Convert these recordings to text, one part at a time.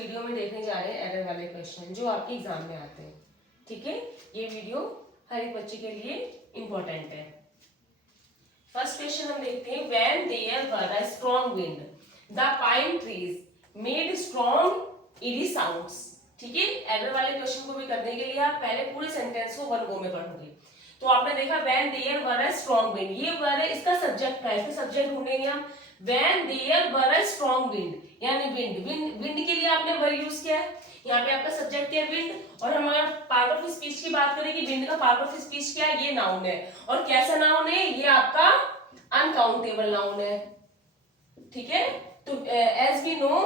Video में देखने जा रहे हैं एरर वाले क्वेश्चन जो आपके एग्जाम में आते हैं। ठीक है, ये वीडियो हर एक बच्चे के लिए इंपॉर्टेंट है। फर्स्ट क्वेश्चन हम देखते हैं, when there were a strong wind the pine trees made strong ED sounds. ठीक है, एरर वाले क्वेश्चन को भी करने के लिए आप पहले पूरे सेंटेंस को वन गो में पढ़ोगे। तो आपने देखा when there were a strong wind, ये वर है, इसका सब्जेक्ट है, इसका सब्जेक्ट ढूंढेंगे हम। When there were a strong wind यानी विंड, विंड के लिए आपने वर यूज किया है। यहाँ पे आपका सब्जेक्ट है विंड, और हम अगर पार्ट ऑफ स्पीच की बात करें कि विंड का पार्ट ऑफ स्पीच क्या है, ये नाउन है। और कैसा नाउन है, ये आपका अनकाउंटेबल नाउन है। ठीक है, तो as we know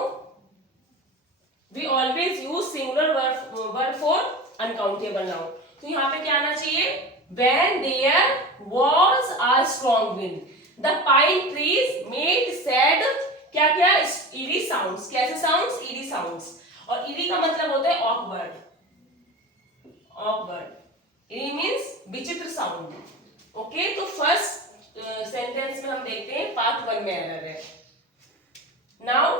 we always use singular word for uncountable noun. तो यहाँ पे क्या आना चाहिए, when there was a strong wind the pine trees made sad क्या क्या ईडी साउंड्स। कैसे साउंड्स, ईडी साउंड्स। और ईडी का मतलब होता है ऑकवर्ड, ऑकवर्ड। ईडी मींस विचित्र साउंड। ओके, तो फर्स्ट सेंटेंस में हम देखते हैं पार्ट वन में एरर है। Now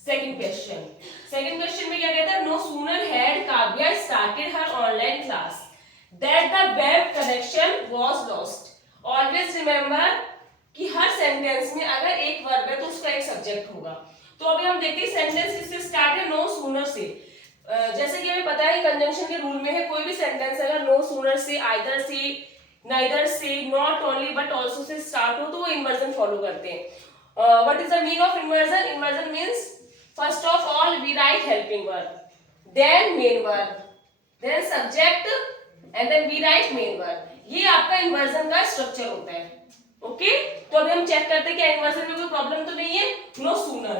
second question, second question में क्या कहता है, no sooner had Kavya started her online class that the web connection was lost. Always remember कि हर सेंटेंस में अगर एक वर्ब है तो उसका एक सब्जेक्ट होगा। तो अभी हम देखते हैं सेंटेंस किससे स्टार्ट है, नो सूनर से। जैसे कि हमें पता है कंजंक्शन के रूल में है, कोई भी सेंटेंस अगर नो सूनर से, आइदर से, नाइदर से, नॉट ओनली बट आल्सो से स्टार्ट हो तो वो इन्वर्जन फॉलो करते हैं। What is the meaning of inversion? Inversion means first of all we write helping verb, then main verb, then subject and then we write main verb. ये आपका inversion का structure होता है। ओके, तो अभी हम चेक करते हैं क्या इन्वर्जन में कोई प्रॉब्लम तो नहीं है। No sooner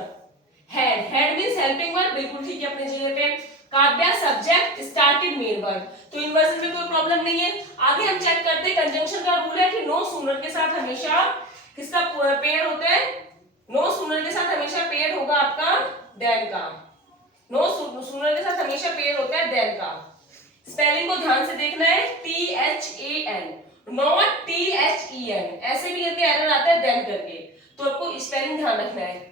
had, had means helping verb, बिल्कुल ठीक है अपने जगह पे। Kavya subject, started main verb, तो इन्वर्जन में कोई प्रॉब्लम नहीं है। आगे हम चेक करते हैं, कंजंक्शन का रूल है कि नो सूनर के साथ हमेशा किसका पेयर होता है, नो सूनर के साथ हमेशा पेयर होगा आपका देन का। नो सूनर के साथ हमेशा पेयर होता है देन का। स्पेलिंग को ध्यान से देखना है, THAN नॉट THEN। ऐसे भी करके एरर आता है देन करके, तो आपको स्पेलिंग ध्यान रखना है।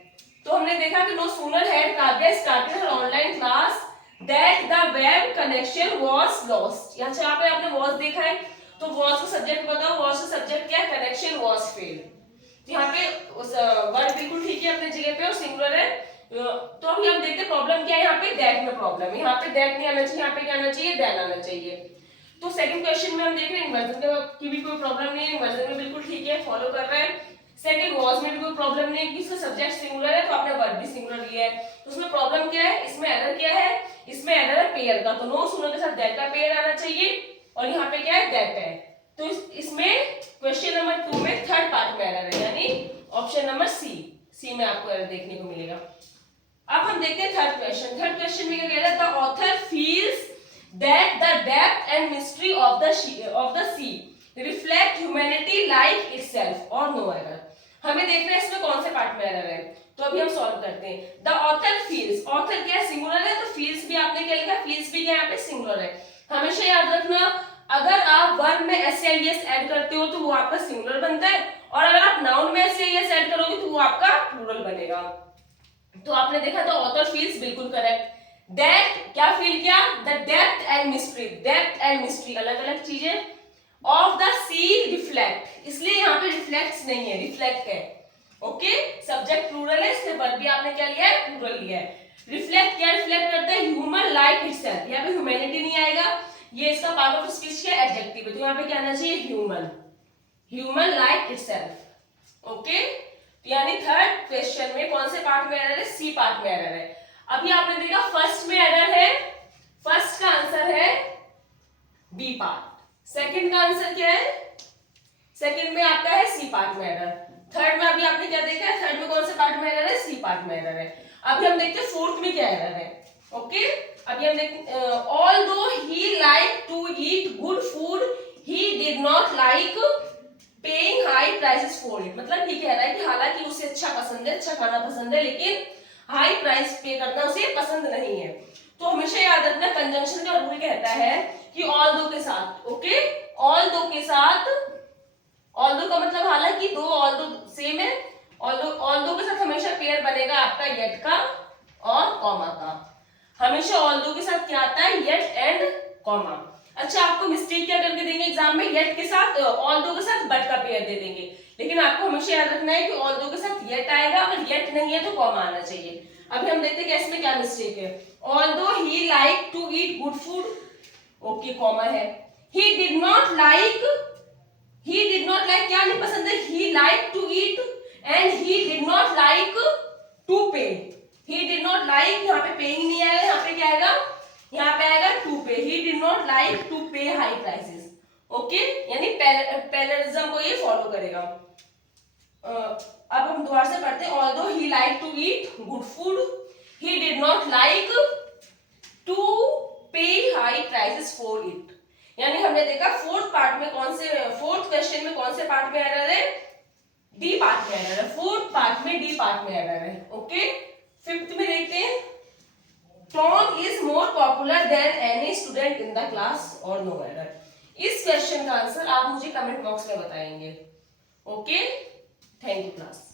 तो हमने देखा कि no sooner had Kavya started her online class that the web connection was lost. यहाँ पे आपने वाज देखा है, तो वाज का सब्जेक्ट बताओ, वाज का सब्जेक्ट क्या है, कनेक्शन वाज फेल्ड। यहाँ पे वर्ड बिल्कुल ठीक है अपनी जगह पे और सिंगुलर है। तो अभी हम देखते हैं प्रॉब्लम क्या है, यहाँ पे दैट में प्रॉब्लम है। यहाँ पे दैट नहीं आना चाहिए, यहाँ पे क्या आना चाहिए, देन आना चाहिए। तो सेकंड क्वेश्चन में हम देख रहे हैं इन्वर्जन की भी कोई प्रॉब्लम नहीं है, इन्वर्जन में बिल्कुल ठीक है, फॉलो कर रहे हैं। सेकंड वाज में भी कोई प्रॉब्लम नहीं है कि इसका सब्जेक्ट सिंगुलर है तो आपने वर्ब भी सिंगुलर लिया है। तो उसमें प्रॉब्लम क्या है, इसमें एरर क्या है, इसमें एरर है पेयर का। तो नो सूनर के साथ दैट का पेयर आना चाहिए, और यहाँ पे क्या है, दैट है। तो इसमें क्वेश्चन नंबर 2 में थर्ड पार्ट में एरर है, यानी ऑप्शन नंबर सी में आपको एरर देखने को मिलेगा। अब हम देखते हैं थर्ड क्वेश्चन। थर्ड क्वेश्चन में क्या कह रहा है, the author feels that the depth and mystery of the sea reflect humanity like itself or no error। हमें देखना है इसमें कौन से पार्ट में एरर है, तो अभी हम सॉल्व करते हैं। द ऑथर फील्स, ऑथर क्या है, सिंगुलर है, तो फील्स भी आपने क्या लिखा, फील्स भी क्या यहाँ पे सिंगुलर है। हमेशा याद रखना, अगर आप वर्ब में SIS ऐड करते हो तो वो आपका सिंगुलर बनता है, और अगर आप नाउन में SIS ऐड करोगे तो वो आपका प्लूरल बनेगा। तो आपने देखा तो ऑथर फील्स बिल्कुल करेक्ट। दैट क्या फील किया, the depth and mystery, depth and mystery अलग अलग चीजें। ऑफ द सी रिफ्लेक्ट, इसलिए यहाँ पे रिफ्लेक्ट्स नहीं है, रिफ्लेक्ट है। ओके, सब्जेक्ट प्लूरल है, इसलिए वर्ब भी आपने क्या लिया है, प्लूरल लिया है। रिफ्लेक्ट क्या रिफ्लेक्ट करता है, ह्यूमन लाइक इटसेल्फ। यहाँ पे ह्यूमैनिटी नहीं आएगा, ये इसका पार्ट ऑफ स्पीच क्या एडजेक्टिव है, तो यहाँ पे क्या आना चाहिए, human, human like itself. Okay, यानी थर्ड क्वेश्चन में कौन से पार्ट में एरर है, सी पार्ट में एरर है। अभी आपने देखा फर्स्ट में एरर है, फर्स्ट का आंसर है बी पार्ट। सेकंड का आंसर क्या है, सेकंड में आपका है सी पार्ट में एरर। थर्ड में अभी आपने क्या देखा है, थर्ड में कौन से पार्ट में एरर है, सी पार्ट में एरर है। अभी हम देखते हैं फोर्थ में क्या एरर है। ओके, अभी हम देखते although he like to eat good food he did not like paying high prices for it. मतलब ये कह रहा है कि हालांकि उसे अच्छा पसंद है, अच्छा खाना पसंद है, लेकिन हाई प्राइस पे करना उसे पसंद नहीं है। तो हमेशा याद रखना, कंजंक्शन का रूल कहता है कि ऑल दो के साथ, ओके, ऑल दो के साथ, ऑल दो का मतलब हालांकि दो, ऑल दो सेम है, ऑल दो के साथ हमेशा पेयर बनेगा आपका येट का और कॉमा का। हमेशा ऑल्दो के साथ क्या आता है, येट एंड कॉमा। अच्छा, आपको मिस्टेक क्या करके देंगे एग्जाम में, येट के साथ ऑल्दो के साथ बट का पेयर दे देंगे, लेकिन आपको हमेशा याद रखना है कि ऑल्दो के साथ येट आएगा, अगर येट नहीं है तो कॉमा आना चाहिए। अभी हम देखते हैं कि इसमें क्या मिस्टेक है। Although he like to eat good food, okay comma है। ही डिड नॉट लाइक क्या नहीं पसंद है, he like to eat and he did not like to pay. He did not like, यहाँ पे पेइंग नहीं आएगा, यहाँ पे क्या आएगा, यहाँ पे आएगा to pay. He did not like to pay high prices, okay, यानी पैरेललिज्म को ये फॉलो करेगा। अब हम दोबारा से पढ़ते हैं। Although he like to eat good food, he did not like to pay high prices for it. यानी हमने देखा फोर्थ क्वेश्चन में कौन से पार्ट में एरर है, डी पार्ट में एरर है, फोर्थ पार्ट में डी पार्ट में एरर है, ओके। फिफ्थ में देखते हैं, Tom is more popular than any student in the class और नो एरर। इस क्वेश्चन का आंसर आप मुझे कमेंट बॉक्स में बताएंगे, ओके। Thank you class.